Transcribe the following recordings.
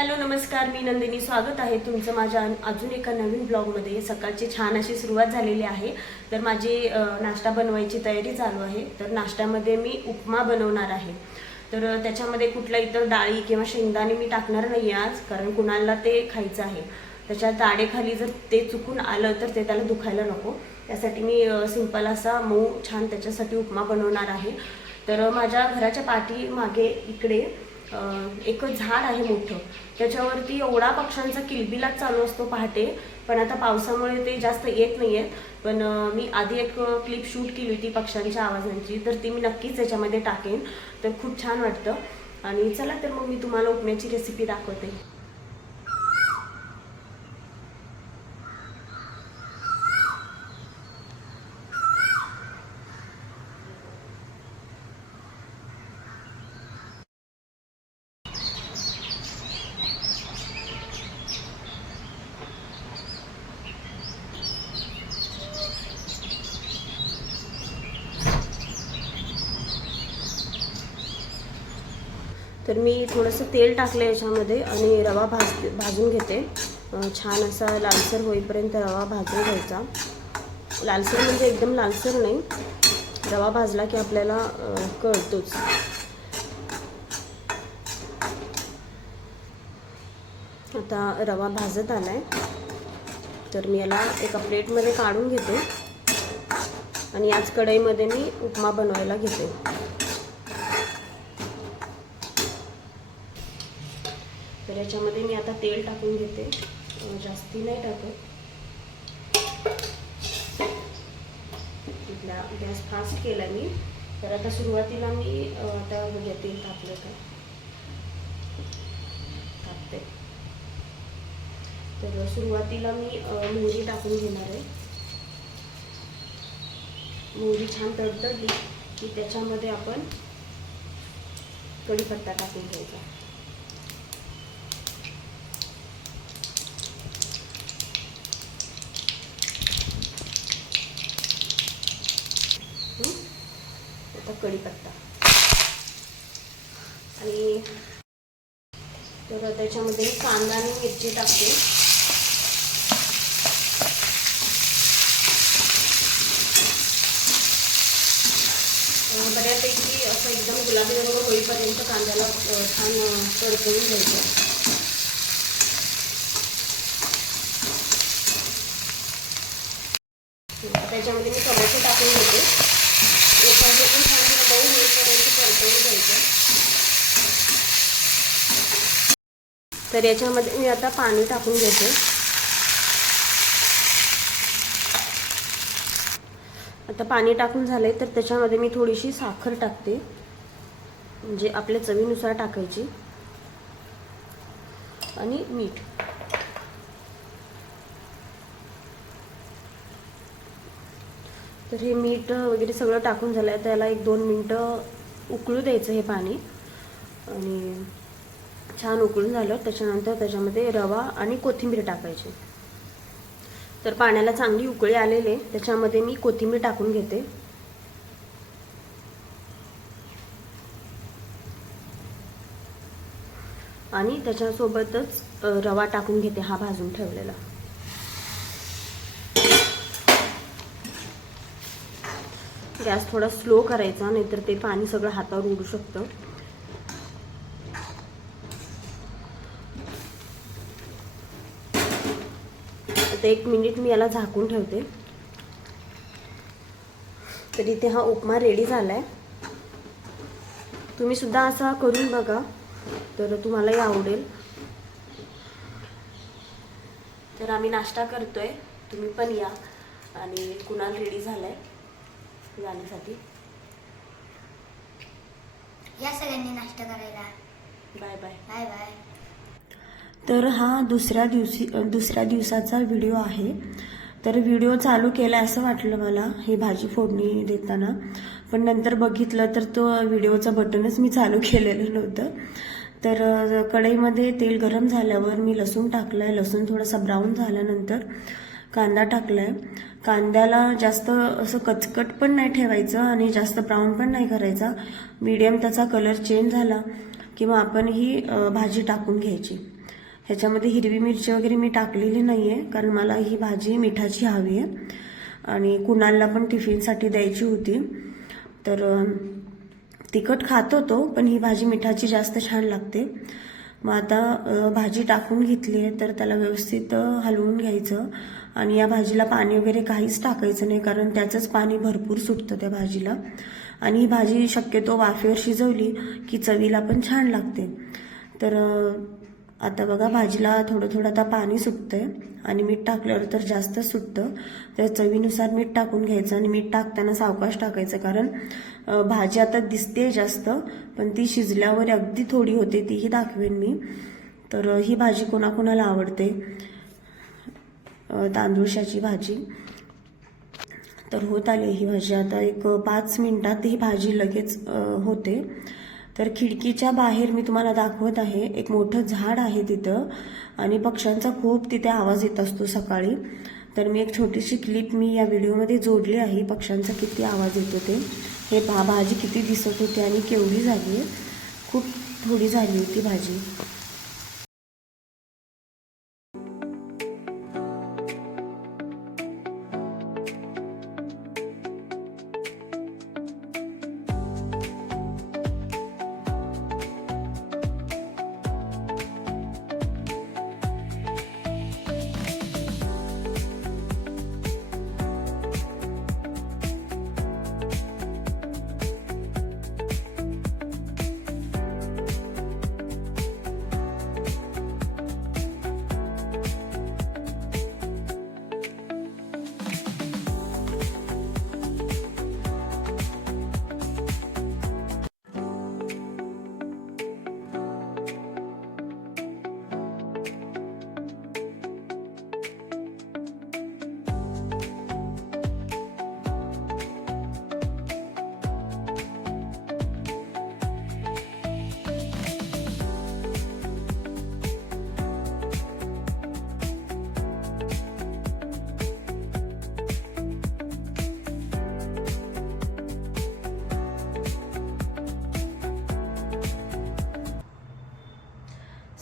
Hello नमस्कार. मी नंदिनी स्वागत आहे तुमचं माझ्या अजून एका नवीन ब्लॉगमध्ये. सकाळची छान अशी सुरुवात झालेली आहे. तर माझी नाश्ता बनवायची तयारी चालू आहे. तर नाश्त्यामध्ये मी उपमा बनवणार आहे. तर त्याच्यामध्ये कुठला इतर डाळी किंवा शेंगदाणे मी टाकणार नाही आज कारण कुणाला ते खायचं आहे. त्याच्या दाढेखाली जर ते चुकून आलं तर ते त्याला दुखायला नको. त्यासाठी मी सिंपल असा मऊ छान त्याच्यासाठी उपमा बनवणार आहे. तर माझ्या घराच्या पाठीमागे इकडे एक झाड आहे मोठं. त्याच्यावरती एवढा पक्ष्यांचा किलबिलाच चालू असतो पहाटे पण आता पावसामुळे ते जास्त येत नाही आहेत पण मी आधी एक क्लिप शूट केली होती पक्ष्यांच्या आवाजांची तर ती मी नक्कीच याच्यामध्ये टाकेन. तर खूप छान वाटतं. आणि चला तर मग मी तुम्हाला उपम्याची रेसिपी दाखवते. तर मी थोडंसं तेल टाकलं याच्यामध्ये आणि रवा भाज भाजून घेते. छान असा लालसर होईपर्यंत रवा भाजून घ्यायचा. लालसर म्हणजे एकदम लालसर नाही. रवा भाजला की आपल्याला कळतोच. आता रवा भाजत आला आहे तर मी याला एका प्लेटमध्ये काढून घेते. आणि याच कढईमध्ये मी उपमा बनवायला घेते. तर याच्यामध्ये मी आता तेल टाकून घेते. जास्ती नाही टाकत. इथला गॅस फास्ट केला मी. तर आता सुरुवातीला मी आता बघूया तेल टाकलं का? टाकते तर सुरुवातीला मी मोहरी टाकून घेणार आहे. मोहरी छान तडतडली की त्याच्यामध्ये आपण कढीपत्ता टाकून घ्यायचा हं? आता कढीपत्ता. आणि तर त्याच्यामध्ये कांदा आणि मिरची टाकते. बऱ्यापैकी असं एकदम गुलाबी रंग होईपर्यंत कांद्याला छान तडकवून घ्यायचं. त्याच्यामध्ये मी टोमॅटो टाकून घेते. छान मऊ होईपर्यंत परतवून घ्यायचं. तर याच्यामध्ये मी आता पाणी टाकून घेते. आता पाणी टाकून झालंय तर त्याच्यामध्ये मी थोडीशी साखर टाकते. म्हणजे आपल्या चवीनुसार टाकायची. आणि मीठ. तर हे मीठ वगैरे सगळं टाकून झालं आहे त्याला एक दोन मिनटं उकळू द्यायचं हे पाणी. आणि छान उकळून झालं. त्याच्यानंतर त्याच्यामध्ये रवा आणि कोथिंबीर टाकायची. तर पाण्याला चांगली उकळी आलेले त्याच्यामध्ये मी कोथिंबीर टाकून घेते. आणि त्याच्यासोबतच रवा टाकून घेते हा भाजून ठेवलेला. गॅस थोडा स्लो करायचा नाहीतर ते पाणी सगळं हातावर उडू शकतं. आता एक मिनिट मी याला झाकून ठेवते. तर इथे हा उपमा रेडी झालाय. तुम्ही सुद्धा असा करून बघा तर तुम्हालाही आवडेल. तर आम्ही नाश्ता करतोय. तुम्ही पण या. आणि कुणाल रेडी झालाय. जाण्यासाठी? या सगळ्यांनी नाश्ता करायला. Bye bye. Bye bye. तर हा दुसऱ्या दिवशी दुसऱ्या दिवसाचा व्हिडिओ आहे. तर व्हिडिओ चालू केला असं वाटलं मला हे भाजी फोडणी देताना. पण नंतर बघितलं तर तो व्हिडिओचं बटनच मी चालू केलेलं नव्हतं. तर कढईमध्ये तेल गरम झाल्यावर मी लसूण टाकलाय. लसूण थोडासा ब्राऊन झाल्यानंतर कांदा टाकलाय. कांद्याला जास्त असं कचकट पण नाही ठेवायचं आणि जास्त ब्राऊन पण नाही करायचा. मीडियम त्याचा कलर चेंज झाला किंवा आपण ही भाजी टाकून घ्यायची. ह्याच्यामध्ये हिरवी मिरची वगैरे मी टाकलेली नाही आहे कारण मला ही भाजी मिठाची हवी आहे. आणि कुणालला पण टिफिनसाठी द्यायची होती. तर तिखट खातो तो पण ही भाजी मिठाची जास्त छान लागते. मग आता भाजी टाकून घेतली आहे तर त्याला व्यवस्थित हलवून घ्यायचं. आणि या भाजीला पाणी वगैरे काहीच टाकायचं नाही कारण त्याचंच पाणी भरपूर सुटतं त्या भाजीला. आणि ही भाजी शक्यतो वाफेवर शिजवली की चवीला पण छान लागते. तर आता बघा भाजीला थोडं थोडं आता पाणी सुटतंय आणि मीठ टाकल्यावर तर जास्त सुटतं. तर चवीनुसार मीठ टाकून घ्यायचं आणि मीठ टाकताना सावकाश टाकायचं कारण भाजी आता दिसते जास्त पण ती शिजल्यावर अगदी थोडी होते तीही दाखवेन मी. तर ही भाजी कोणाकोणाला आवडते? तांदूळशाची भाजी. तर होत आली ही भाजी. आता एक पाच मिनटात ही भाजी लगेच होते. तर खिडकीच्या बाहेर मी तुम्हाला दाखवत आहे एक मोठं झाड आहे तिथं आणि पक्ष्यांचा खूप तिथे आवाज येत असतो सकाळी. तर मी एक छोटीशी क्लिप मी या व्हिडिओमध्ये जोडली आहे पक्ष्यांचा किती आवाज येतो ते. हे भा भाजी किती दिसत होती आणि केवढी झाली आहे. खूप थोडी झाली होती भाजी.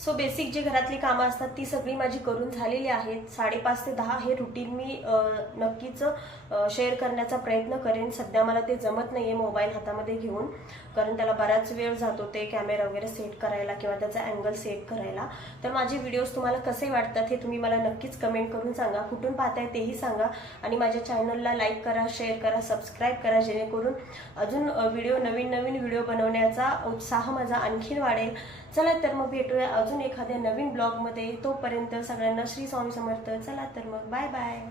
सो बेसिक जे घरातली कामं असतात ती सगळी माझी करून झालेली आहेत. साडेपाच ते दहा हे रुटीन मी नक्कीच शेअर करण्याचा प्रयत्न करेन. सध्या मला ते जमत नाही आहे मोबाईल हातामध्ये घेऊन. कारण त्याला बराच वेळ जातो ते कॅमेरा वगैरे सेट करायला किंवा त्याचा अँगल सेट करायला. तर माझे व्हिडिओज तुम्हाला कसे वाटतात हे तुम्ही मला नक्कीच कमेंट करून सांगा. कुठून पाहताय तेही सांगा. आणि माझ्या चॅनलला लाईक करा शेअर करा सबस्क्राईब करा जेणेकरून अजून व्हिडिओ नवीन नवीन व्हिडिओ बनवण्याचा उत्साह माझा आणखीन वाढेल. चला तर मग भेटूया अजून अजून एखाद्या नवीन ब्लॉगमध्ये तोपर्यंत सगळ्यांना श्री स्वामी समर्थ. चला तर मग. Bye bye.